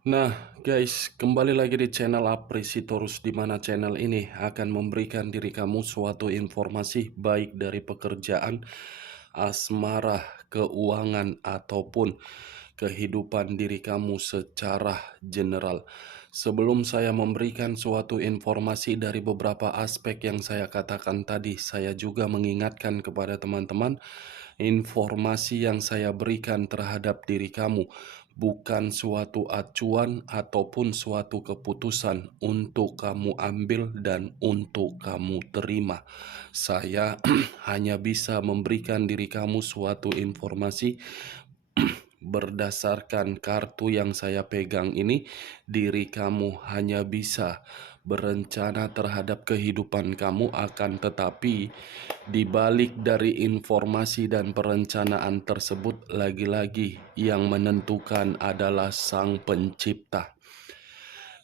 Nah, guys, kembali lagi di channel Apresitorus, di mana channel ini akan memberikan diri kamu suatu informasi baik dari pekerjaan, asmara, keuangan, ataupun kehidupan diri kamu secara general. Sebelum saya memberikan suatu informasi dari beberapa aspek yang saya katakan tadi, saya juga mengingatkan kepada teman-teman, informasi yang saya berikan terhadap diri kamu bukan suatu acuan ataupun suatu keputusan untuk kamu ambil dan untuk kamu terima. Saya hanya bisa memberikan diri kamu suatu informasi berdasarkan kartu yang saya pegang ini. Diri kamu hanya bisa berencana terhadap kehidupan kamu, akan tetapi di balik dari informasi dan perencanaan tersebut, lagi-lagi yang menentukan adalah Sang Pencipta.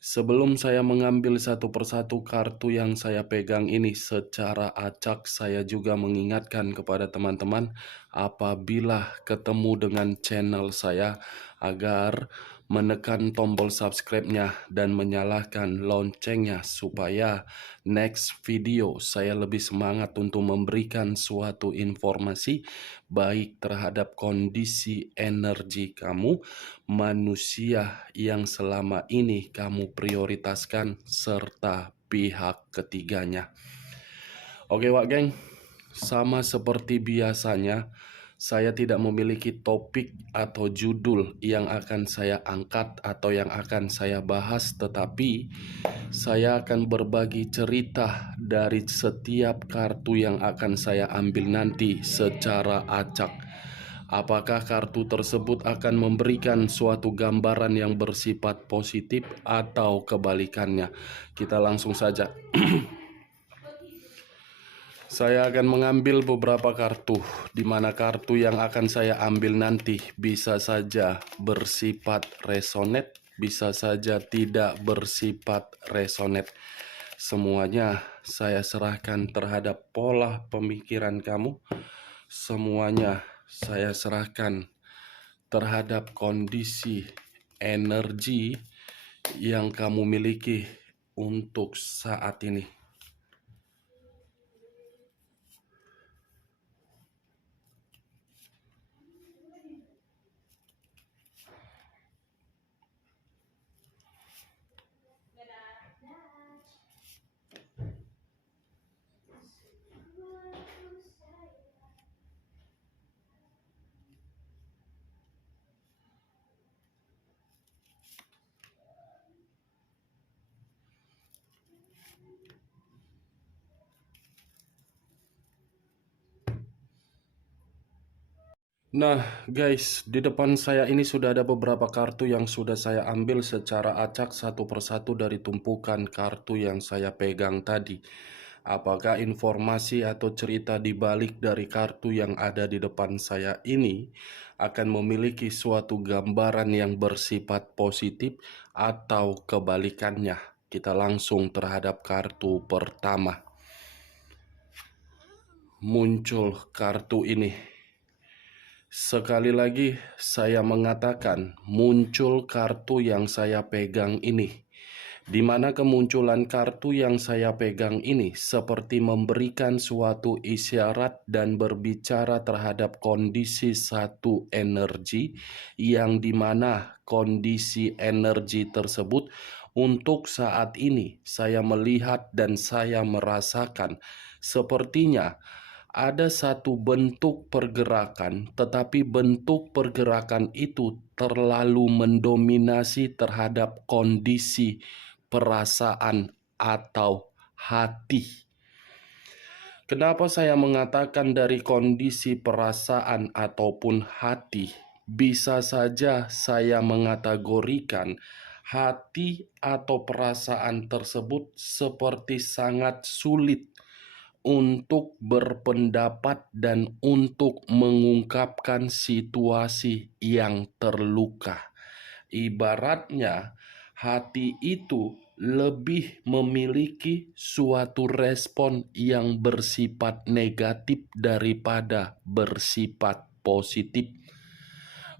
Sebelum saya mengambil satu persatu kartu yang saya pegang ini secara acak, saya juga mengingatkan kepada teman-teman apabila ketemu dengan channel saya agar menekan tombol subscribe-nya dan menyalakan loncengnya supaya next video saya lebih semangat untuk memberikan suatu informasi baik terhadap kondisi energi kamu, manusia yang selama ini kamu prioritaskan, serta pihak ketiganya. Oke Wak Geng, sama seperti biasanya, saya tidak memiliki topik atau judul yang akan saya angkat atau yang akan saya bahas, tetapi saya akan berbagi cerita dari setiap kartu yang akan saya ambil nanti secara acak. Apakah kartu tersebut akan memberikan suatu gambaran yang bersifat positif atau kebalikannya? Kita langsung saja. Saya akan mengambil beberapa kartu, di mana kartu yang akan saya ambil nanti bisa saja bersifat resonate, bisa saja tidak bersifat resonate. Semuanya saya serahkan terhadap pola pemikiran kamu. Semuanya saya serahkan terhadap kondisi energi yang kamu miliki untuk saat ini. Nah guys, di depan saya ini sudah ada beberapa kartu yang sudah saya ambil secara acak satu persatu dari tumpukan kartu yang saya pegang tadi. Apakah informasi atau cerita di balik dari kartu yang ada di depan saya ini akan memiliki suatu gambaran yang bersifat positif atau kebalikannya? Kita langsung terhadap kartu pertama. Muncul kartu ini. Sekali lagi saya mengatakan, muncul kartu yang saya pegang ini. Di mana kemunculan kartu yang saya pegang ini seperti memberikan suatu isyarat dan berbicara terhadap kondisi satu energi, yang dimana kondisi energi tersebut untuk saat ini saya melihat dan saya merasakan sepertinya ada satu bentuk pergerakan, tetapi bentuk pergerakan itu terlalu mendominasi terhadap kondisi perasaan atau hati. Kenapa saya mengatakan dari kondisi perasaan ataupun hati? Bisa saja saya mengategorikan hati atau perasaan tersebut seperti sangat sulit untuk berpendapat dan untuk mengungkapkan situasi yang terluka. Ibaratnya, hati itu lebih memiliki suatu respon yang bersifat negatif daripada bersifat positif.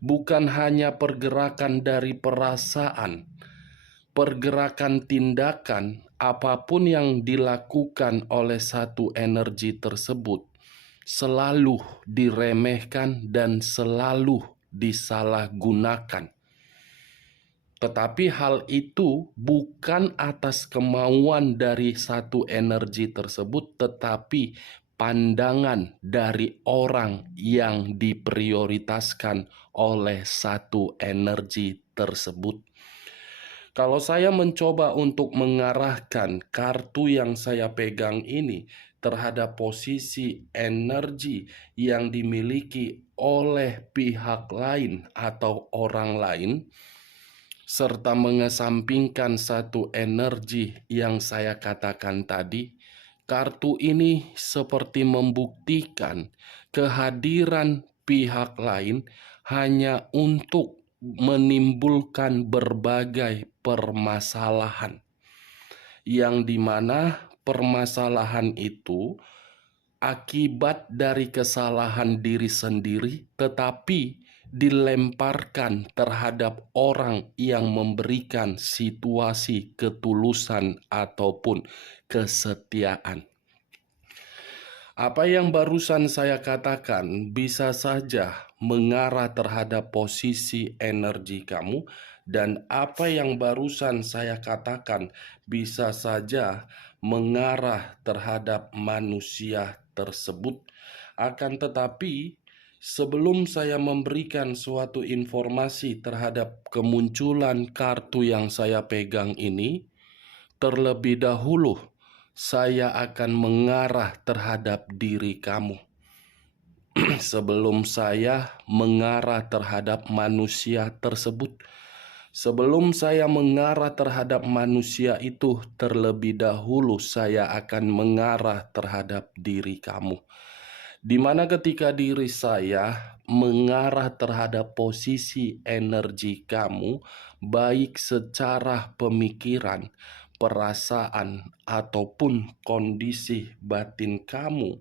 bukan hanya pergerakan dari perasaan, pergerakan tindakan, apapun yang dilakukan oleh satu energi tersebut selalu diremehkan dan selalu disalahgunakan. Tetapi hal itu bukan atas kemauan dari satu energi tersebut, tetapi pandangan dari orang yang diprioritaskan oleh satu energi tersebut. Kalau saya mencoba untuk mengarahkan kartu yang saya pegang ini terhadap posisi energi yang dimiliki oleh pihak lain atau orang lain, serta mengesampingkan satu energi yang saya katakan tadi, kartu ini seperti membuktikan kehadiran pihak lain hanya untuk menimbulkan berbagai permasalahan, yang dimana permasalahan itu akibat dari kesalahan diri sendiri, tetapi dilemparkan terhadap orang yang memberikan situasi ketulusan ataupun kesetiaan. Apa yang barusan saya katakan bisa saja mengarah terhadap posisi energi kamu, dan apa yang barusan saya katakan bisa saja mengarah terhadap manusia tersebut. Akan tetapi, sebelum saya memberikan suatu informasi terhadap kemunculan kartu yang saya pegang ini, terlebih dahulu saya akan mengarah terhadap diri kamu. Sebelum saya mengarah terhadap manusia tersebut, sebelum saya mengarah terhadap manusia itu, terlebih dahulu saya akan mengarah terhadap diri kamu. Di mana ketika diri saya mengarah terhadap posisi energi kamu, baik secara pemikiran, perasaan, ataupun kondisi batin kamu,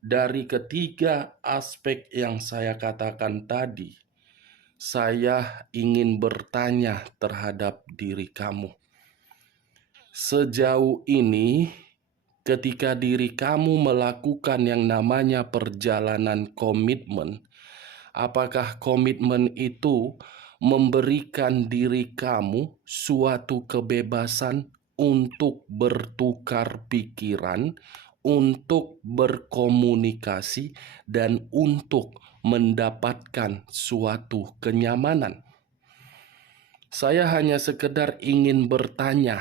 dari ketiga aspek yang saya katakan tadi, saya ingin bertanya terhadap diri kamu. Sejauh ini, ketika diri kamu melakukan yang namanya perjalanan komitmen, apakah komitmen itu memberikan diri kamu suatu kebebasan untuk bertukar pikiran, untuk berkomunikasi, dan untuk mendapatkan suatu kenyamanan? Saya hanya sekedar ingin bertanya,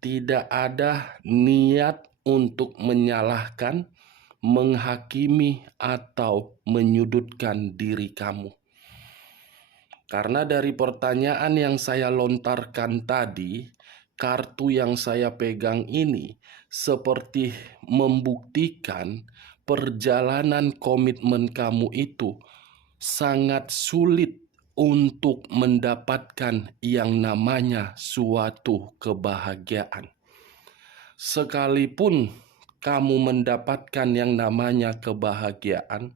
tidak ada niat untuk menyalahkan, menghakimi, atau menyudutkan diri kamu. Karena dari pertanyaan yang saya lontarkan tadi, kartu yang saya pegang ini seperti membuktikan perjalanan komitmen kamu itu sangat sulit untuk mendapatkan yang namanya suatu kebahagiaan. Sekalipun kamu mendapatkan yang namanya kebahagiaan,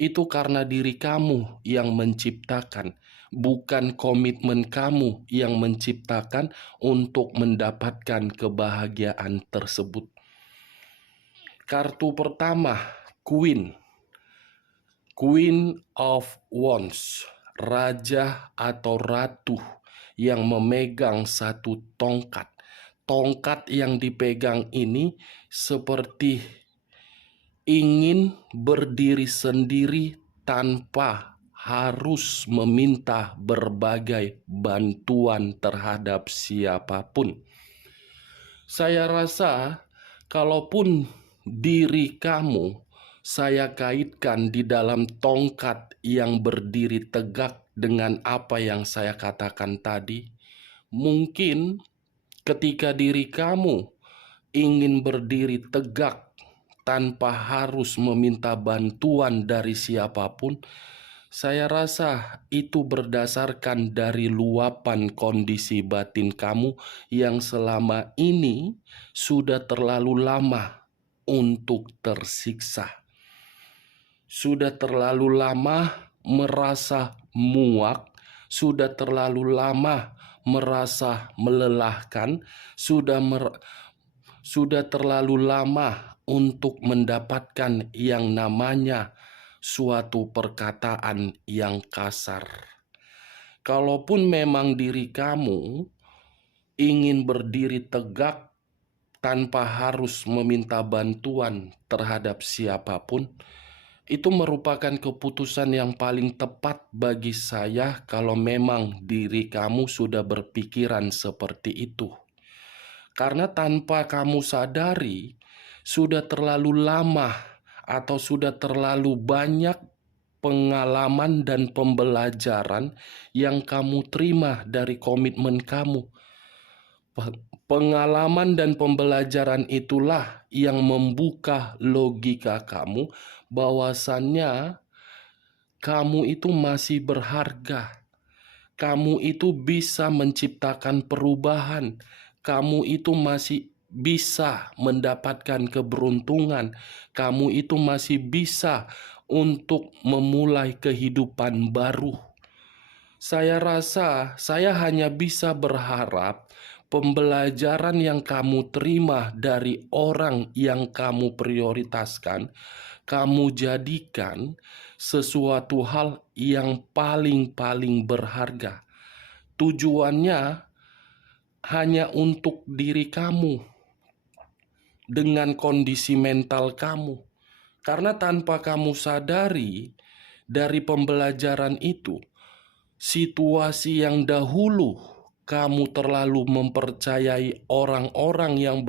itu karena diri kamu yang menciptakan, bukan komitmen kamu yang menciptakan untuk mendapatkan kebahagiaan tersebut. Kartu pertama, Queen. Queen of Wands, raja atau ratu yang memegang satu tongkat. Tongkat yang dipegang ini seperti ingin berdiri sendiri tanpa harus meminta berbagai bantuan terhadap siapapun. Saya rasa kalaupun diri kamu saya kaitkan di dalam tongkat yang berdiri tegak dengan apa yang saya katakan tadi, mungkin ketika diri kamu ingin berdiri tegak tanpa harus meminta bantuan dari siapapun, saya rasa itu berdasarkan dari luapan kondisi batin kamu yang selama ini sudah terlalu lama untuk tersiksa. Sudah terlalu lama merasa muak, sudah terlalu lama merasa melelahkan, sudah terlalu lama untuk mendapatkan yang namanya suatu perkataan yang kasar. Kalaupun memang diri kamu ingin berdiri tegak tanpa harus meminta bantuan terhadap siapapun, itu merupakan keputusan yang paling tepat bagi saya kalau memang diri kamu sudah berpikiran seperti itu. Karena tanpa kamu sadari, sudah terlalu lama atau sudah terlalu banyak pengalaman dan pembelajaran yang kamu terima dari komitmen kamu. Pengalaman dan pembelajaran itulah yang membuka logika kamu bahwasannya kamu itu masih berharga. Kamu itu bisa menciptakan perubahan. Kamu itu masih bisa mendapatkan keberuntungan. Kamu itu masih bisa untuk memulai kehidupan baru. Saya rasa saya hanya bisa berharap pembelajaran yang kamu terima dari orang yang kamu prioritaskan, kamu jadikan sesuatu hal yang paling berharga. Tujuannya hanya untuk diri kamu dengan kondisi mental kamu. Karena tanpa kamu sadari dari pembelajaran itu, situasi yang dahulu kamu terlalu mempercayai orang-orang yang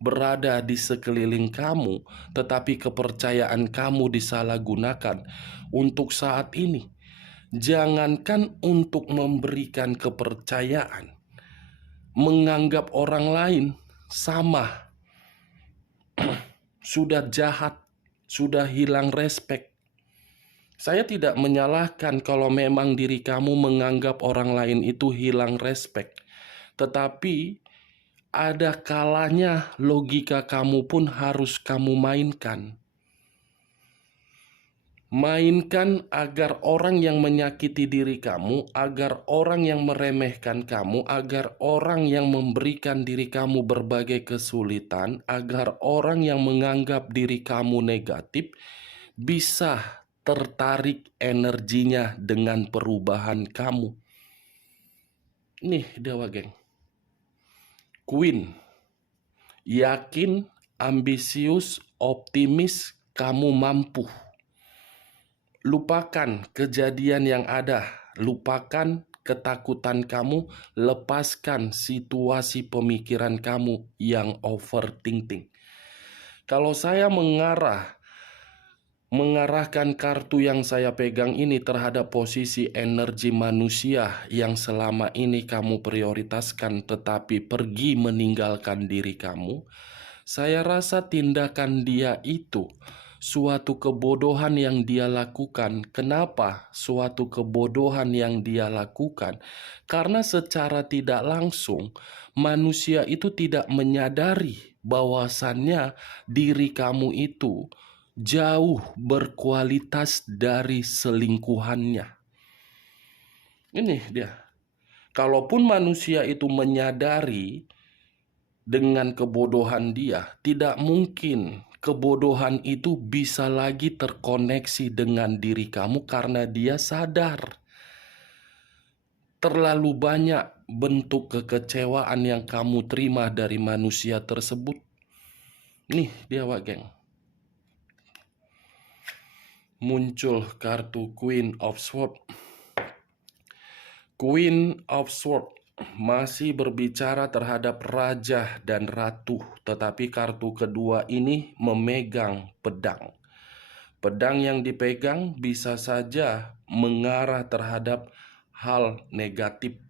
berada di sekeliling kamu, tetapi kepercayaan kamu disalahgunakan. Untuk saat ini, jangankan untuk memberikan kepercayaan, menganggap orang lain sama, sudah jahat, sudah hilang respek. Saya tidak menyalahkan kalau memang diri kamu menganggap orang lain itu hilang respek. Tetapi ada kalanya logika kamu pun harus kamu mainkan. Mainkan agar orang yang menyakiti diri kamu, agar orang yang meremehkan kamu, agar orang yang memberikan diri kamu berbagai kesulitan, agar orang yang menganggap diri kamu negatif bisa tertarik energinya dengan perubahan kamu. Nih Dewa Geng. Queen. Yakin, ambisius, optimis, kamu mampu. Lupakan kejadian yang ada. Lupakan ketakutan kamu. Lepaskan situasi pemikiran kamu yang overthinking. Kalau saya mengarahkan kartu yang saya pegang ini terhadap posisi energi manusia yang selama ini kamu prioritaskan tetapi pergi meninggalkan diri kamu, saya rasa tindakan dia itu suatu kebodohan yang dia lakukan. Kenapa suatu kebodohan yang dia lakukan? Karena secara tidak langsung manusia itu tidak menyadari bahwasannya diri kamu itu jauh berkualitas dari selingkuhannya. Ini dia. Kalaupun manusia itu menyadari dengan kebodohan dia, tidak mungkin kebodohan itu bisa lagi terkoneksi dengan diri kamu karena dia sadar. Terlalu banyak bentuk kekecewaan yang kamu terima dari manusia tersebut. Nih dia Wak Geng. Muncul kartu Queen of Swords. Queen of Swords masih berbicara terhadap raja dan ratu, tetapi kartu kedua ini memegang pedang. Pedang yang dipegang bisa saja mengarah terhadap hal negatif.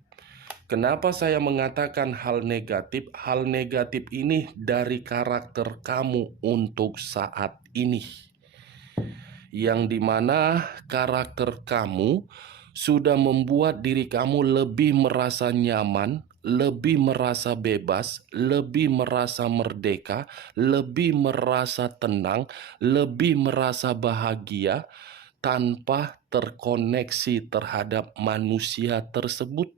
Kenapa saya mengatakan hal negatif? Hal negatif ini dari karakter kamu untuk saat ini, yang dimana karakter kamu sudah membuat diri kamu lebih merasa nyaman, lebih merasa bebas, lebih merasa merdeka, lebih merasa tenang, lebih merasa bahagia. tanpa terkoneksi terhadap manusia tersebut.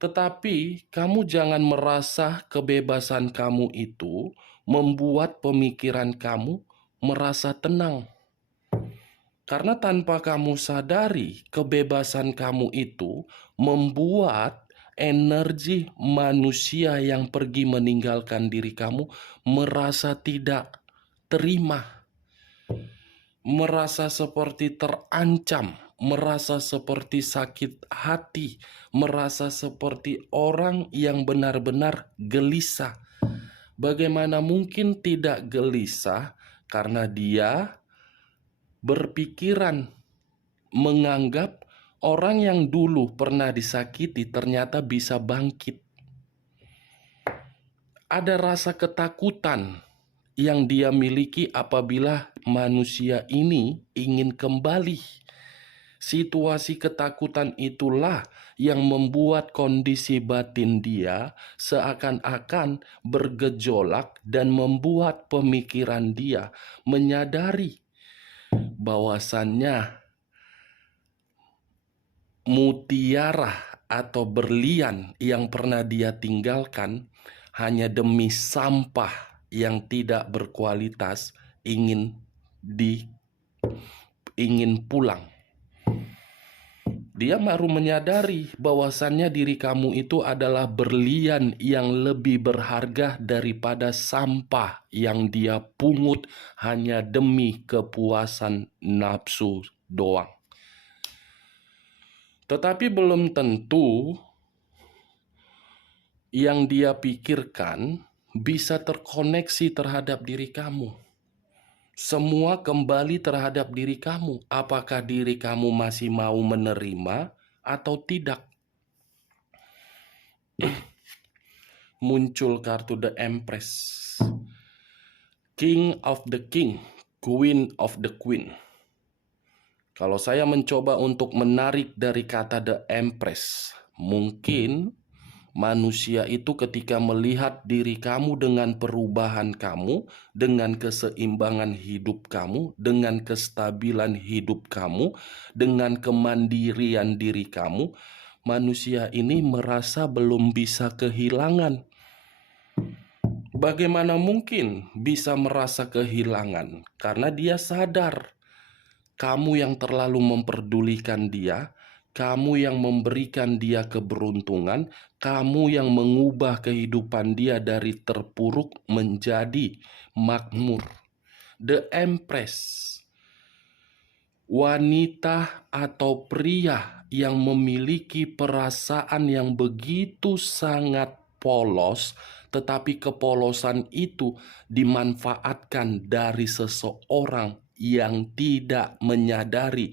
Tetapi kamu jangan merasa kebebasan kamu itu membuat pemikiran kamu merasa tenang. Karena tanpa kamu sadari, kebebasan kamu itu membuat energi manusia yang pergi meninggalkan diri kamu merasa tidak terima, merasa seperti terancam, merasa seperti sakit hati, merasa seperti orang yang benar-benar gelisah. Bagaimana mungkin tidak gelisah? Karena dia berpikiran, menganggap orang yang dulu pernah disakiti ternyata bisa bangkit. Ada rasa ketakutan yang dia miliki apabila manusia ini ingin kembali. Situasi ketakutan itulah yang membuat kondisi batin dia seakan-akan bergejolak dan membuat pemikiran dia menyadari bahwasannya mutiara atau berlian yang pernah dia tinggalkan hanya demi sampah yang tidak berkualitas ingin pulang. Dia baru menyadari bahwasannya diri kamu itu adalah berlian yang lebih berharga daripada sampah yang dia pungut hanya demi kepuasan nafsu doang. Tetapi belum tentu yang dia pikirkan bisa terkoneksi terhadap diri kamu. Semua kembali terhadap diri kamu. Apakah diri kamu masih mau menerima atau tidak? Muncul kartu The Empress. King of the King, Queen of the Queen. Kalau saya mencoba untuk menarik dari kata The Empress, mungkin manusia itu ketika melihat diri kamu dengan perubahan kamu, dengan keseimbangan hidup kamu, dengan kestabilan hidup kamu, dengan kemandirian diri kamu, manusia ini merasa belum bisa kehilangan. Bagaimana mungkin bisa merasa kehilangan? Karena dia sadar kamu yang terlalu memperdulikan dia, kamu yang memberikan dia keberuntungan, kamu yang mengubah kehidupan dia dari terpuruk menjadi makmur. The Empress, wanita atau pria yang memiliki perasaan yang begitu sangat polos, tetapi kepolosan itu dimanfaatkan dari seseorang yang tidak menyadari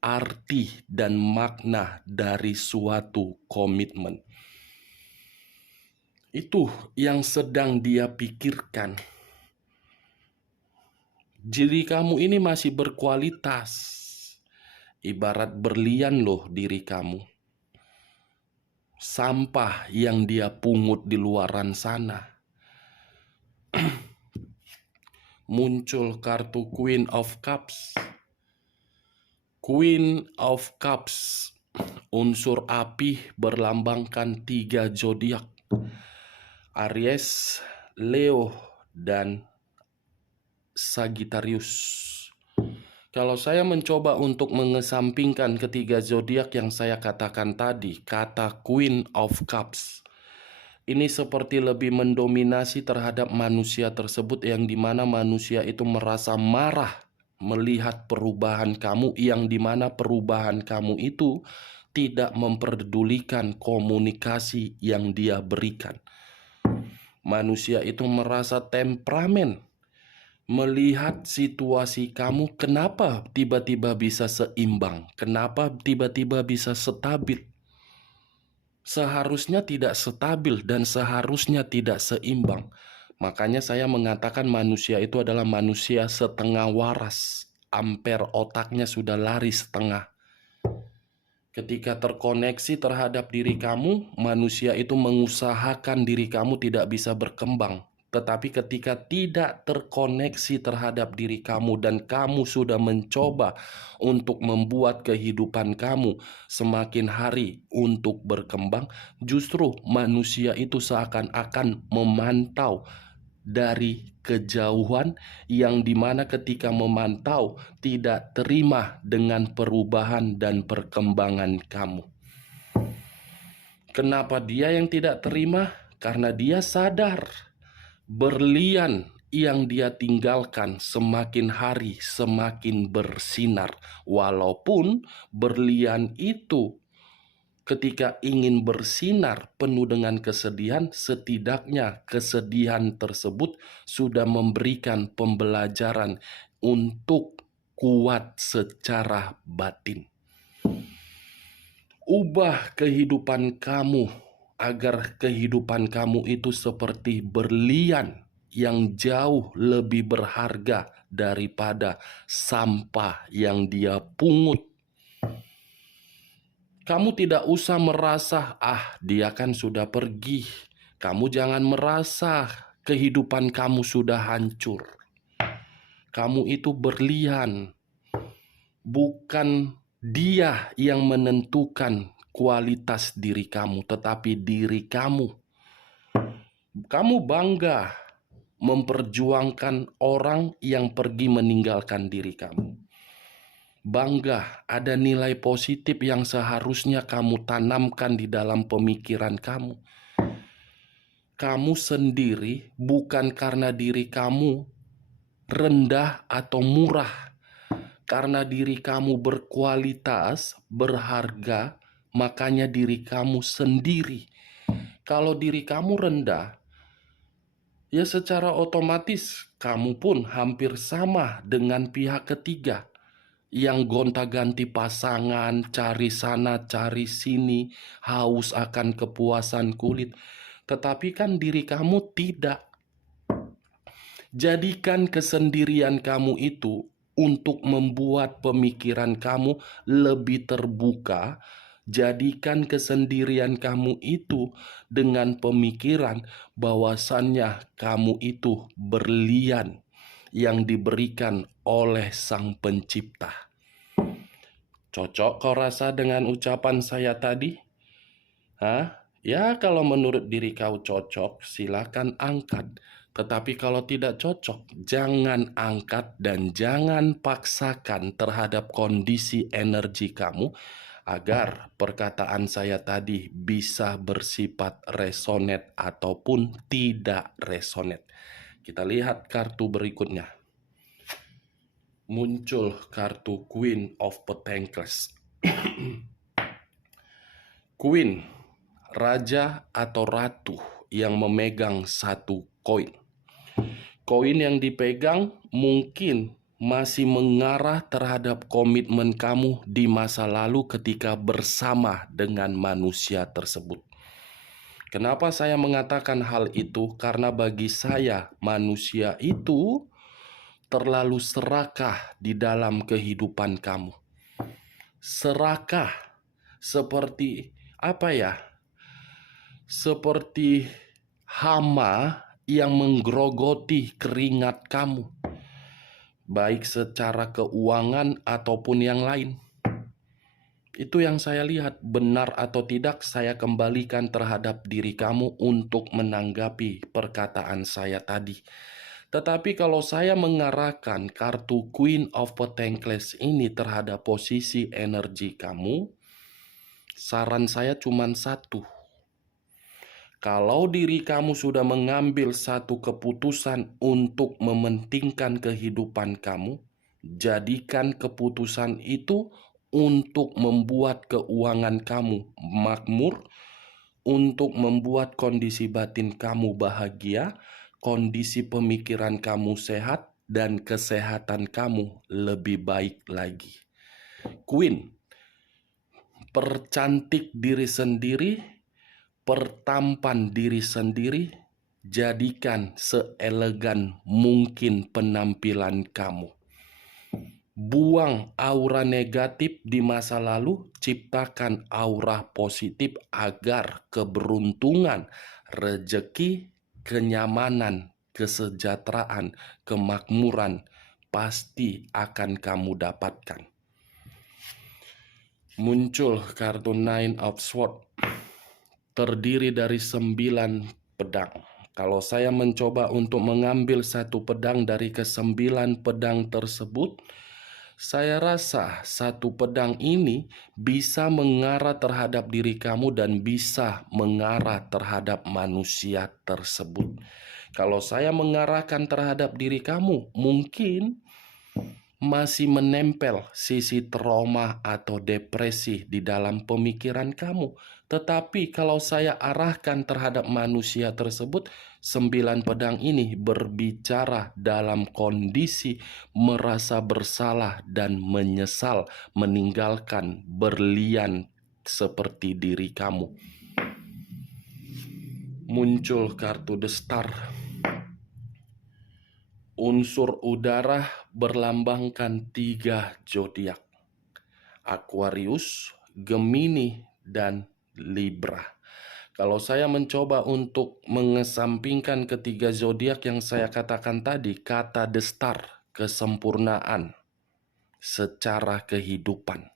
arti dan makna dari suatu komitmen. Itu yang sedang dia pikirkan. Diri kamu ini masih berkualitas. Ibarat berlian loh diri kamu. Sampah yang dia pungut di luaran sana. Muncul kartu Queen of Cups. Queen of Cups, unsur api berlambangkan 3 zodiak. Aries, Leo, dan Sagittarius. Kalau saya mencoba untuk mengesampingkan ketiga zodiak yang saya katakan tadi, kata Queen of Cups ini seperti lebih mendominasi terhadap manusia tersebut, yang dimana manusia itu merasa marah melihat perubahan kamu, yang dimana perubahan kamu itu tidak memperdulikan komunikasi yang dia berikan. Manusia itu merasa temperamen melihat situasi kamu, kenapa tiba-tiba bisa seimbang, kenapa tiba-tiba bisa stabil. Seharusnya tidak stabil dan seharusnya tidak seimbang. Makanya saya mengatakan manusia itu adalah manusia setengah waras. Ampere otaknya sudah lari setengah. Ketika terkoneksi terhadap diri kamu, manusia itu mengusahakan diri kamu tidak bisa berkembang. Tetapi ketika tidak terkoneksi terhadap diri kamu dan kamu sudah mencoba untuk membuat kehidupan kamu semakin hari untuk berkembang, justru manusia itu seakan-akan memantau dari kejauhan, yang dimana ketika memantau tidak terima dengan perubahan dan perkembangan kamu. Kenapa dia yang tidak terima? Karena dia sadar berlian yang dia tinggalkan semakin hari semakin bersinar. Walaupun berlian itu ketika ingin bersinar penuh dengan kesedihan, setidaknya kesedihan tersebut sudah memberikan pembelajaran untuk kuat secara batin. Ubah kehidupan kamu agar kehidupan kamu itu seperti berlian yang jauh lebih berharga daripada sampah yang dia pungut. Kamu tidak usah merasa, dia kan sudah pergi. Kamu jangan merasa kehidupan kamu sudah hancur. Kamu itu berlian. Bukan dia yang menentukan kualitas diri kamu, tetapi diri kamu. Kamu bangga memperjuangkan orang yang pergi meninggalkan diri kamu. Bangga ada nilai positif yang seharusnya kamu tanamkan di dalam pemikiran kamu. Kamu sendiri bukan karena diri kamu rendah atau murah. Karena diri kamu berkualitas, berharga, makanya diri kamu sendiri. Kalau diri kamu rendah, ya secara otomatis kamu pun hampir sama dengan pihak ketiga yang gonta-ganti pasangan, cari sana, cari sini, haus akan kepuasan kulit. Tetapi kan diri kamu tidak. Jadikan kesendirian kamu itu untuk membuat pemikiran kamu lebih terbuka. Jadikan kesendirian kamu itu dengan pemikiran bahwasannya kamu itu berlian yang diberikan oleh Sang Pencipta. Cocok kau rasa dengan ucapan saya tadi? Ya, kalau menurut diri kau cocok, silakan angkat. Tetapi kalau tidak cocok, jangan angkat dan jangan paksakan terhadap kondisi energi kamu agar perkataan saya tadi bisa bersifat resonate ataupun tidak resonate. Kita lihat kartu berikutnya. Muncul kartu Queen of Pentacles. Queen, raja atau ratu yang memegang satu koin. Koin yang dipegang mungkin masih mengarah terhadap komitmen kamu di masa lalu ketika bersama dengan manusia tersebut. Kenapa saya mengatakan hal itu? Karena bagi saya manusia itu terlalu serakah di dalam kehidupan kamu. Serakah seperti apa ya? Seperti hama yang menggerogoti keringat kamu, baik secara keuangan ataupun yang lain. Itu yang saya lihat. Benar atau tidak, saya kembalikan terhadap diri kamu untuk menanggapi perkataan saya tadi. Tetapi kalau saya mengarahkan kartu Queen of Pentacles ini terhadap posisi energi kamu, saran saya cuma satu. Kalau diri kamu sudah mengambil satu keputusan untuk mementingkan kehidupan kamu, jadikan keputusan itu untuk membuat keuangan kamu makmur, untuk membuat kondisi batin kamu bahagia, kondisi pemikiran kamu sehat, dan kesehatan kamu lebih baik lagi. Queen, percantik diri sendiri, pertampan diri sendiri, jadikan seelegan mungkin penampilan kamu. Buang aura negatif di masa lalu, ciptakan aura positif agar keberuntungan, rezeki, kenyamanan kesejahteraan, kemakmuran pasti akan kamu dapatkan. Muncul kartu Nine of Swords, terdiri dari 9 pedang. Kalau saya mencoba untuk mengambil satu pedang dari ke-9 pedang tersebut, saya rasa satu pedang ini bisa mengarah terhadap diri kamu dan bisa mengarah terhadap manusia tersebut. Kalau saya mengarahkan terhadap diri kamu, mungkin masih menempel sisi trauma atau depresi di dalam pemikiran kamu. Tetapi kalau saya arahkan terhadap manusia tersebut, 9 pedang ini berbicara dalam kondisi merasa bersalah dan menyesal meninggalkan berlian seperti diri kamu. Muncul kartu The Star. Unsur udara berlambangkan 3 zodiak: Aquarius, Gemini, dan Libra. Kalau saya mencoba untuk mengesampingkan ketiga zodiak yang saya katakan tadi, kata The Star, kesempurnaan secara kehidupan,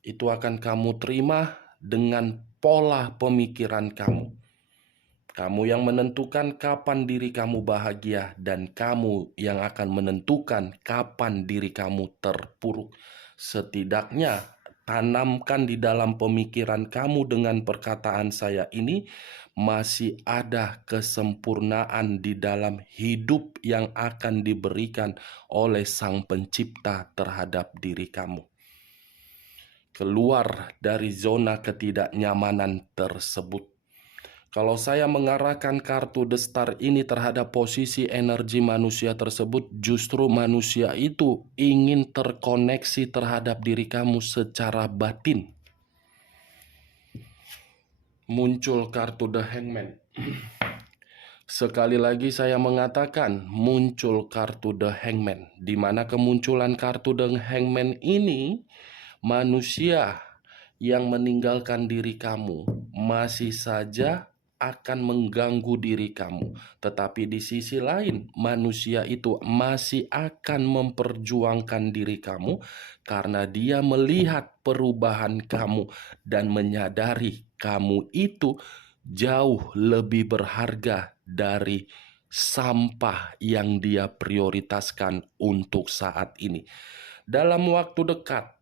itu akan kamu terima dengan pola pemikiran kamu. Kamu yang menentukan kapan diri kamu bahagia, dan kamu yang akan menentukan kapan diri kamu terpuruk. Setidaknya tanamkan di dalam pemikiran kamu dengan perkataan saya ini, masih ada kesempurnaan di dalam hidup yang akan diberikan oleh Sang Pencipta terhadap diri kamu. Keluar dari zona ketidaknyamanan tersebut. Kalau saya mengarahkan kartu The Star ini terhadap posisi energi manusia tersebut, justru manusia itu ingin terkoneksi terhadap diri kamu secara batin. Muncul kartu The Hangman. Sekali lagi saya mengatakan, muncul kartu The Hangman, di mana kemunculan kartu The Hangman ini, manusia yang meninggalkan diri kamu masih saja akan mengganggu diri kamu. Tetapi di sisi lain, manusia itu masih akan memperjuangkan diri kamu karena dia melihat perubahan kamu dan menyadari kamu itu jauh lebih berharga dari sampah yang dia prioritaskan untuk saat ini. Dalam waktu dekat,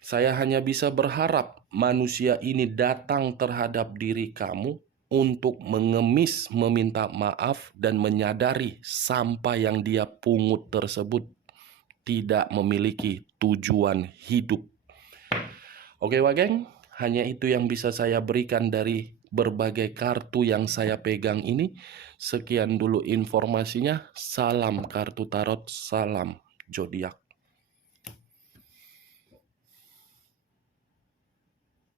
saya hanya bisa berharap manusia ini datang terhadap diri kamu untuk mengemis, meminta maaf, dan menyadari sampah yang dia pungut tersebut tidak memiliki tujuan hidup. Oke, Wageng, hanya itu yang bisa saya berikan dari berbagai kartu yang saya pegang ini. Sekian dulu informasinya. Salam kartu tarot, salam zodiak.